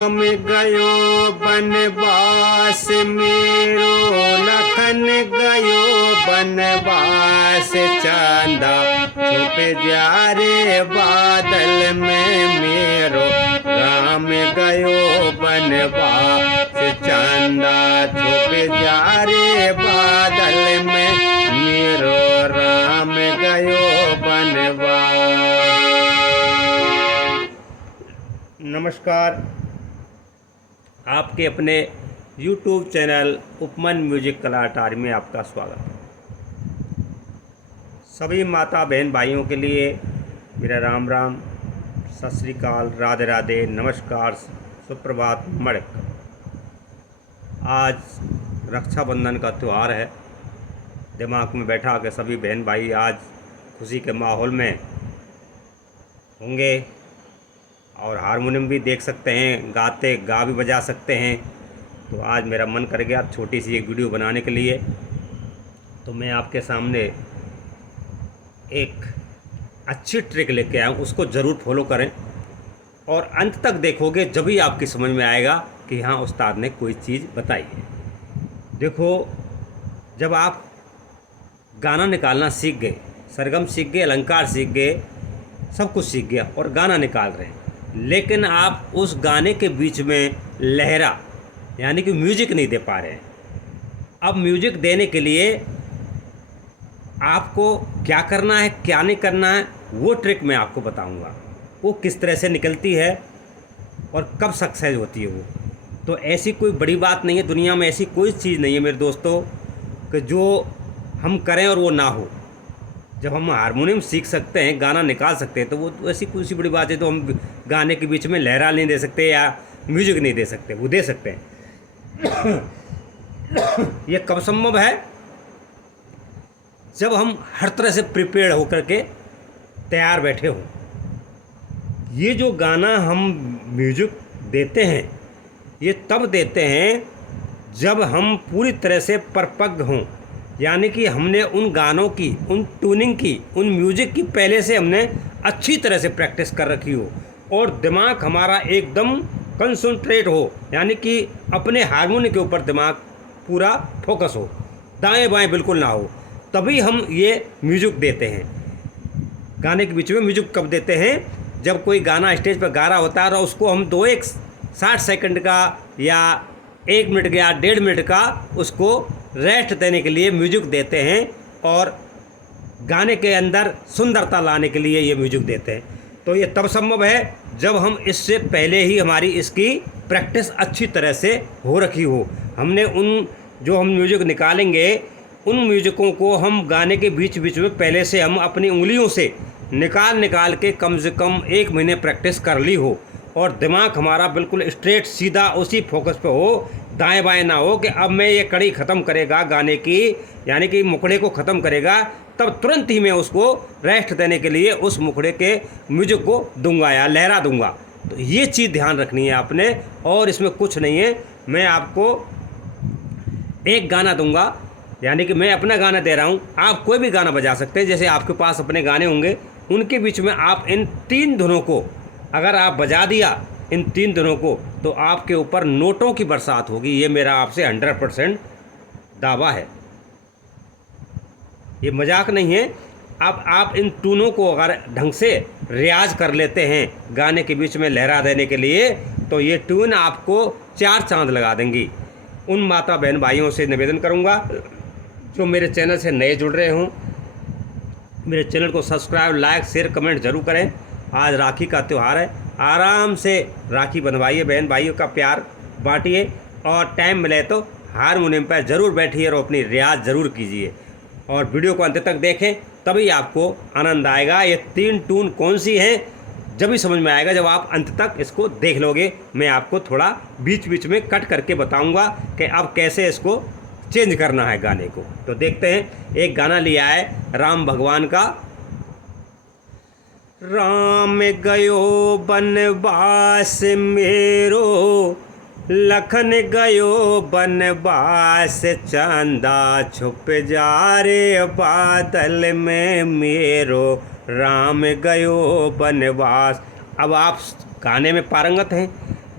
राम गयो बनवास मेरो, लखन गयो बनवास। चांदा छुप जा रे बादल में मेरो, राम गयो बनवास। चांदा छुप जा रे बादल में मेरो, राम गयो बनवास। नमस्कार, आपके अपने YouTube चैनल उपमन म्यूजिक कलाकार में आपका स्वागत है। सभी माता बहन भाइयों के लिए मेरा राम राम, सत श्री अकाल, राधे राधे, नमस्कार, सुप्रभात, मड़क। आज रक्षाबंधन का त्यौहार है। दिमाग में बैठा के सभी बहन भाई आज खुशी के माहौल में होंगे और हारमोनियम भी देख सकते हैं, गा भी बजा सकते हैं। तो आज मेरा मन कर गया छोटी सी एक वीडियो बनाने के लिए। तो मैं आपके सामने एक अच्छी ट्रिक लेके आया हूँ, उसको ज़रूर फॉलो करें और अंत तक देखोगे जब ही आपकी समझ में आएगा कि हाँ उस्ताद ने कोई चीज़ बताई है। देखो, जब आप गाना निकालना सीख गए, सरगम सीख गए, अलंकार सीख गए, सब कुछ सीख गया और गाना निकाल रहे हैं, लेकिन आप उस गाने के बीच में लहरा यानी कि म्यूजिक नहीं दे पा रहे हैं। अब म्यूजिक देने के लिए आपको क्या करना है, क्या नहीं करना है, वो ट्रिक मैं आपको बताऊंगा। वो किस तरह से निकलती है और कब सक्सेस होती है वो। तो ऐसी कोई बड़ी बात नहीं है, दुनिया में ऐसी कोई चीज़ नहीं है मेरे दोस्तों कि जो हम करें और वो ना हो। जब हम हारमोनियम सीख सकते हैं, गाना निकाल सकते हैं, तो वो ऐसी कोई सी बड़ी बात है। तो हम गाने के बीच में लहरा नहीं दे सकते या म्यूजिक नहीं दे सकते, वो दे सकते हैं। ये कब संभव है? जब हम हर तरह से प्रिपेयर्ड होकर के तैयार बैठे हों। ये जो गाना हम म्यूजिक देते हैं, ये तब देते हैं जब हम पूरी तरह से परपक्व हों, यानी कि हमने उन गानों की, उन ट्यूनिंग की, उन म्यूजिक की पहले से हमने अच्छी तरह से प्रैक्टिस कर रखी हो और दिमाग हमारा एकदम कंसंट्रेट हो, यानी कि अपने हारमोनियम के ऊपर दिमाग पूरा फोकस हो, दाएं बाएं बिल्कुल ना हो, तभी हम ये म्यूजिक देते हैं। गाने के बीच में म्यूजिक कब देते हैं? जब कोई गाना स्टेज पर गा रहा होता है और उसको हम 60 सेकंड का या 1 मिनट या 1.5 मिनट का उसको रेस्ट देने के लिए म्यूजिक देते हैं और गाने के अंदर सुंदरता लाने के लिए ये म्यूजिक देते हैं। तो ये तब संभव है जब हम इससे पहले ही हमारी इसकी प्रैक्टिस अच्छी तरह से हो रखी हो। हमने जो हम म्यूजिक निकालेंगे, उन म्यूजिकों को हम गाने के बीच बीच में पहले से हम अपनी उंगलियों से निकाल के कम से कम 1 महीने प्रैक्टिस कर ली हो और दिमाग हमारा बिल्कुल स्ट्रेट सीधा उसी फोकस पे हो, दाएं बाएं ना हो कि अब मैं ये कड़ी ख़त्म करेगा गाने की, यानी कि मुखड़े को ख़त्म करेगा, तब तुरंत ही मैं उसको रेस्ट देने के लिए उस मुखड़े के म्यूजिक को दूंगा या लहरा दूंगा। तो ये चीज़ ध्यान रखनी है आपने और इसमें कुछ नहीं है। मैं आपको एक गाना दूंगा, यानी कि मैं अपना गाना दे रहा हूँ, आप कोई भी गाना बजा सकते हैं। जैसे आपके पास अपने गाने होंगे, उनके बीच में आप इन 3 धुनों को अगर आप बजा दिया, इन 3 धुनों को, तो आपके ऊपर नोटों की बरसात होगी। ये मेरा आपसे 100% दावा है, ये मजाक नहीं है। अब आप इन टूनों को अगर ढंग से रियाज कर लेते हैं गाने के बीच में लहरा देने के लिए, तो ये ट्यून आपको 4 चांद लगा देंगी। उन माता बहन भाइयों से निवेदन करूंगा जो मेरे चैनल से नए जुड़ रहे हों, मेरे चैनल को सब्सक्राइब, लाइक, शेयर, कमेंट जरूर करें। आज राखी का त्यौहार है, आराम से राखी बंधवाइए, बहन भाइयों का प्यार बांटिए और टाइम मिले तो हारमोनियम पर ज़रूर बैठिए और अपनी रियाज ज़रूर कीजिए और वीडियो को अंत तक देखें, तभी आपको आनंद आएगा। ये 3 टून कौन सी हैं जब भी समझ में आएगा, जब आप अंत तक इसको देख लोगे। मैं आपको थोड़ा बीच बीच में कट करके बताऊंगा कि अब कैसे इसको चेंज करना है गाने को। तो देखते हैं, एक गाना लिया है राम भगवान का। राम गयो बनवास मेरो, लखन गयो बनवास। चांदा छुप जा रे बादल में मेरो, राम गयो बनवास। अब आप गाने में पारंगत हैं,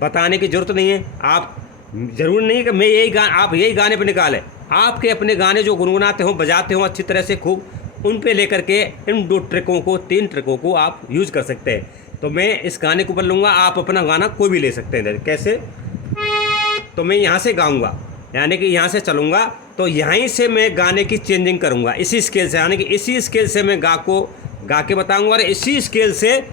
बताने की ज़रूरत नहीं है। आप ज़रूर नहीं कि मैं आप यही गाने पर निकालें। आपके अपने गाने जो गुनगुनाते हो, बजाते हो अच्छी तरह से खूब, उन पे लेकर के इन 2 ट्रिकों को, 3 ट्रिकों को आप यूज़ कर सकते हैं। तो मैं इस गाने के ऊपर लूँगा, आप अपना गाना कोई भी ले सकते हैं। कैसे? तो मैं यहाँ से गाऊँगा, यानी कि यहाँ से चलूँगा, तो यहीं से मैं गाने की चेंजिंग करूँगा इसी स्केल से, यानी कि इसी स्केल से मैं गा के बताऊँगा और इसी स्केल से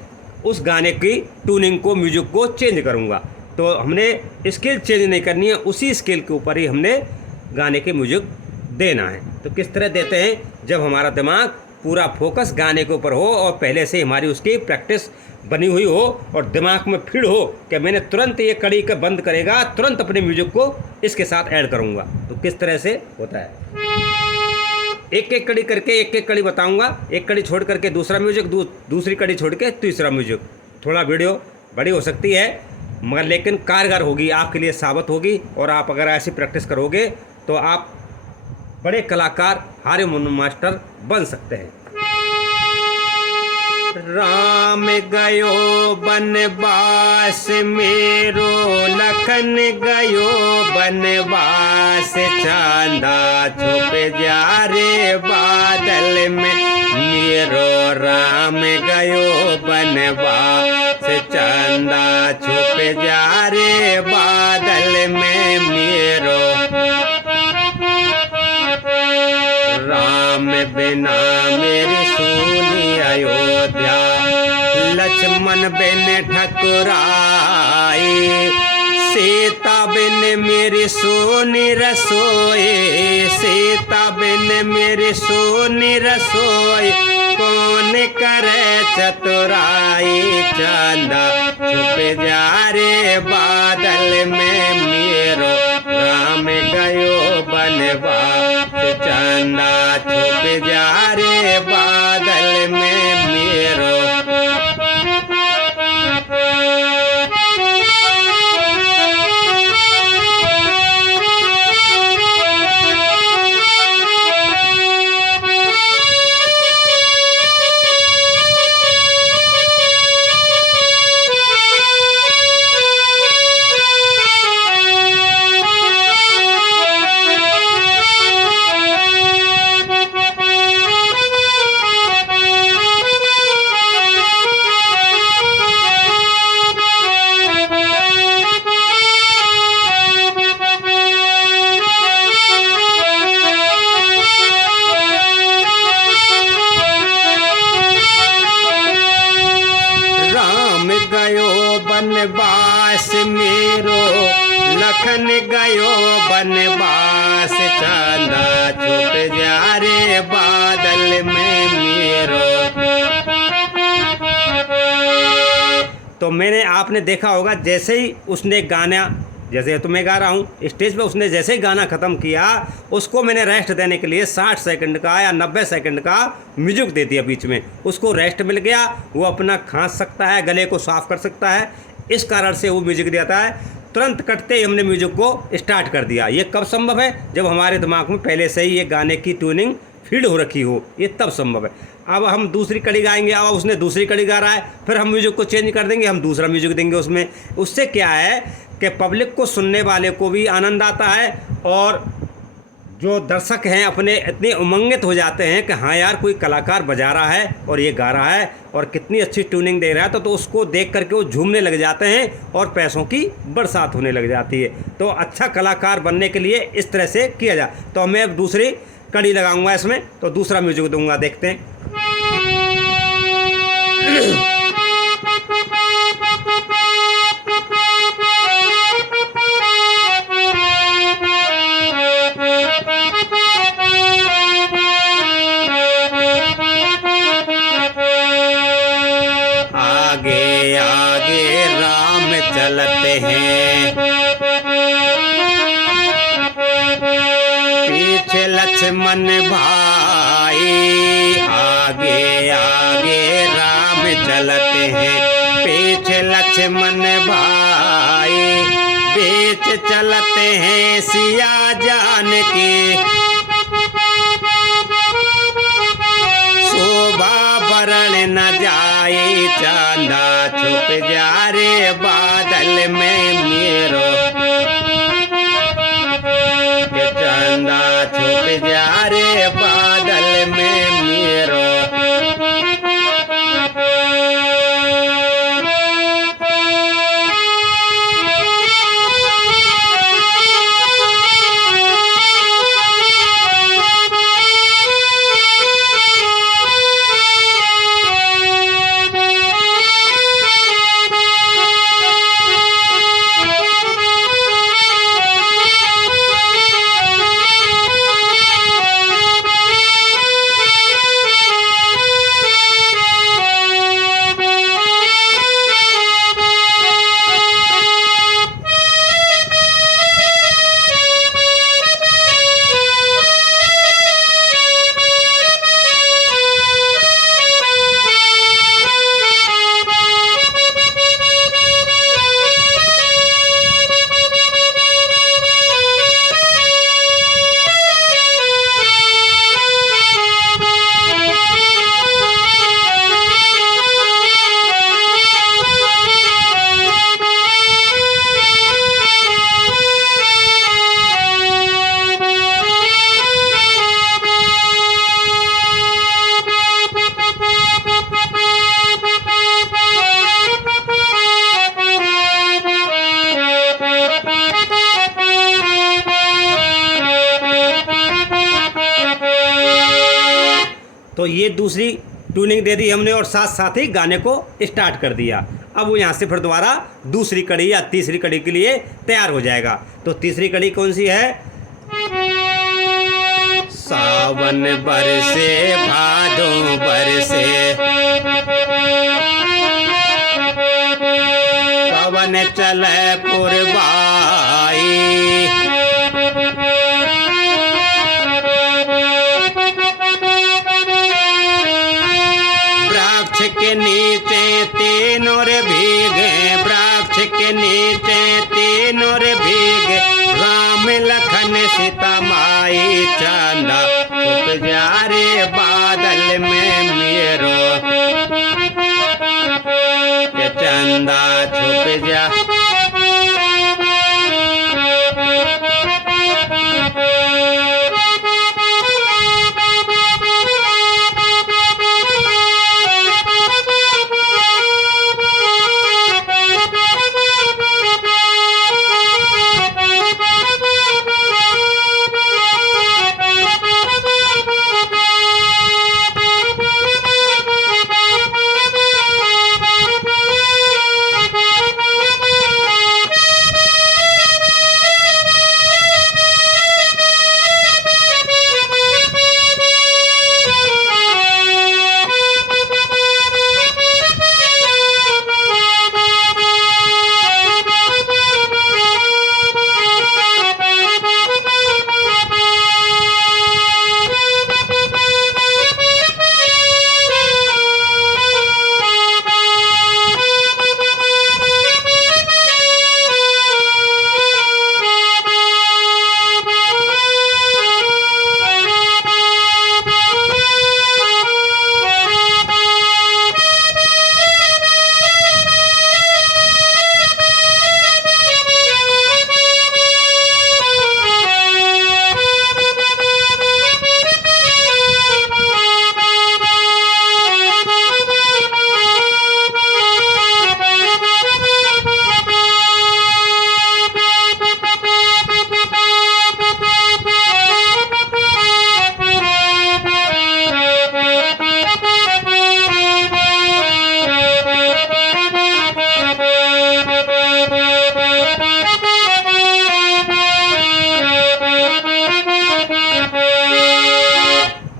उस गाने की ट्यूनिंग को, म्यूजिक को चेंज करूँगा। तो हमने स्केल चेंज नहीं करनी है, उसी स्केल के ऊपर ही हमने गाने के म्यूजिक देना है। तो किस तरह देते हैं? जब हमारा दिमाग पूरा फोकस गाने के ऊपर हो और पहले से हमारी उसकी प्रैक्टिस बनी हुई हो और दिमाग में फीड हो कि मैंने तुरंत ये कड़ी का बंद करेगा, तुरंत अपने म्यूजिक को इसके साथ ऐड करूँगा। तो किस तरह से होता है, एक एक कड़ी करके एक एक कड़ी बताऊँगा। एक कड़ी छोड़ करके दूसरा म्यूजिक, दूसरी कड़ी छोड़ के तीसरा म्यूजिक। थोड़ा वीडियो बड़ी हो सकती है, मगर लेकिन कारगर होगी, आपके लिए साबित होगी। और आप अगर ऐसी प्रैक्टिस करोगे तो आप बड़े कलाकार, हारमोनियम मास्टर बन सकते हैं। राम गयो बनवास मेरो, लखन गयो बनवास, चांदा छुप जा रे बादल में मेरो। राम गयो बनवास, चांदा छुप जा रे बादल में मेरो। राम बिना मेरी सोनी अयोध्या, लक्ष्मण बिन ठकुराई, सीता बिन मेरी सोनी रसोई, सीता बिन मेरी सोनी रसोई, कौन करे चतुराई, चांदा छुप जा रे बादल में मेरो। राम गयो बनवास, चांदा छुप जा रे बादल में मेरो। बनवास मेरो, लखन गयो बनवास, चांदा छुप जा रे बादल में मेरो। तो मैंने, आपने देखा होगा, जैसे ही उसने गाना, जैसे तो मैं गा रहा हूँ स्टेज पे, उसने जैसे ही गाना ख़त्म किया, उसको मैंने रेस्ट देने के लिए 60 सेकंड का या 90 सेकंड का म्यूजिक दे दिया बीच में। उसको रेस्ट मिल गया, वो अपना खांस सकता है, गले को साफ कर सकता है। इस कारण से वो म्यूजिक देता है। तुरंत कटते ही हमने म्यूजिक को स्टार्ट कर दिया। ये कब संभव है? जब हमारे दिमाग में पहले से ही ये गाने की ट्यूनिंग फीड हो रखी हो, ये तब संभव है। अब हम दूसरी कड़ी गाएंगे, अब उसने दूसरी कड़ी गा रहा है, फिर हम म्यूजिक को चेंज कर देंगे, हम दूसरा म्यूजिक देंगे उसमें। उससे क्या है कि पब्लिक को, सुनने वाले को भी आनंद आता है और जो दर्शक हैं अपने इतने उमंगित हो जाते हैं कि हाँ यार, कोई कलाकार बजा रहा है और ये गा रहा है और कितनी अच्छी ट्यूनिंग दे रहा है। तो उसको देख करके वो झूमने लग जाते हैं और पैसों की बरसात होने लग जाती है। तो अच्छा कलाकार बनने के लिए इस तरह से किया जाए। तो मैं अब दूसरी कड़ी लगाऊंगा इसमें, तो दूसरा म्यूजिक दूंगा, देखते हैं। आगे आगे राम चलते हैं, पीछे लक्ष्मण भाई। आगे आगे राम चलते हैं, पीछे लक्ष्मण भाई। बीच चलते हैं सिया जानकी, शोभा बरन न जाए, चांदा छुप जा रे बादल बादल में मेरो, के चंदा छुप जा रे बादल में मेरो। तो ये दूसरी ट्यूनिंग दे दी हमने और साथ साथ ही गाने को स्टार्ट कर दिया। अब वो यहाँ से फिर दोबारा दूसरी कड़ी या तीसरी कड़ी के लिए तैयार हो जाएगा। तो तीसरी कड़ी कौन सी है? सावन बरसे भादो बरसे, पवन चले पुरवाई, वृक्ष के नीचे तीनों रे भीगे, वृक्ष के नीचे तीनों रे भीगे, राम लखन सीता माई, चंदा छुप जा रे बादल में मेरो, के चंदा छुप जा।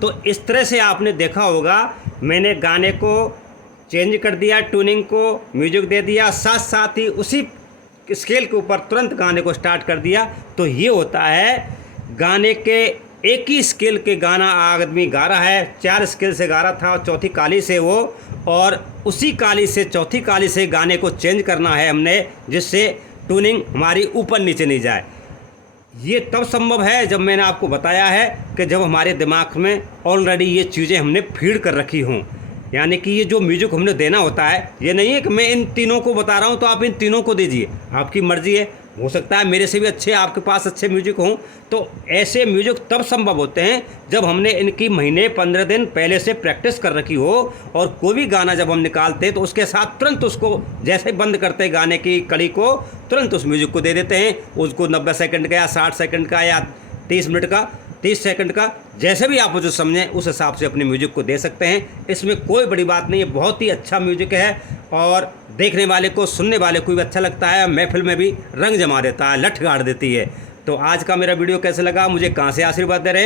तो इस तरह से आपने देखा होगा, मैंने गाने को चेंज कर दिया, ट्यूनिंग को म्यूजिक दे दिया, साथ साथ ही उसी स्केल के ऊपर तुरंत गाने को स्टार्ट कर दिया। तो ये होता है गाने के एक ही स्केल के गाना आदमी गा रहा है, 4 स्केल से गा रहा था और चौथी काली से वो, और उसी काली से चौथी काली से गाने को चेंज करना है हमने, जिससे ट्यूनिंग हमारी ऊपर नीचे नहीं जाए। ये तब संभव है जब मैंने आपको बताया है कि जब हमारे दिमाग में ऑलरेडी ये चीज़ें हमने फीड कर रखी हों। यानी कि ये जो म्यूजिक हमने देना होता है, ये नहीं है कि मैं इन तीनों को बता रहा हूँ तो आप इन तीनों को दीजिए, आपकी मर्ज़ी है। हो सकता है मेरे से भी अच्छे आपके पास अच्छे म्यूजिक हों। तो ऐसे म्यूजिक तब संभव होते हैं जब हमने इनकी महीने 15 दिन पहले से प्रैक्टिस कर रखी हो, और कोई भी गाना जब हम निकालते हैं तो उसके साथ तुरंत उसको जैसे बंद करते हैं गाने की कड़ी को, तुरंत उस म्यूजिक को दे देते हैं। उसको 90 सेकंड का या 60 सेकंड का या 30 मिनट का, 30 सेकंड का, जैसे भी आप जो समझें उस हिसाब से अपने म्यूजिक को दे सकते हैं। इसमें कोई बड़ी बात नहीं है, बहुत ही अच्छा म्यूजिक है और देखने वाले को, सुनने वाले को भी अच्छा लगता है, महफिल में भी रंग जमा देता है, लठ गाड़ देती है। तो आज का मेरा वीडियो कैसे लगा, मुझे कहाँ से आशीर्वाद दे रहे हैं।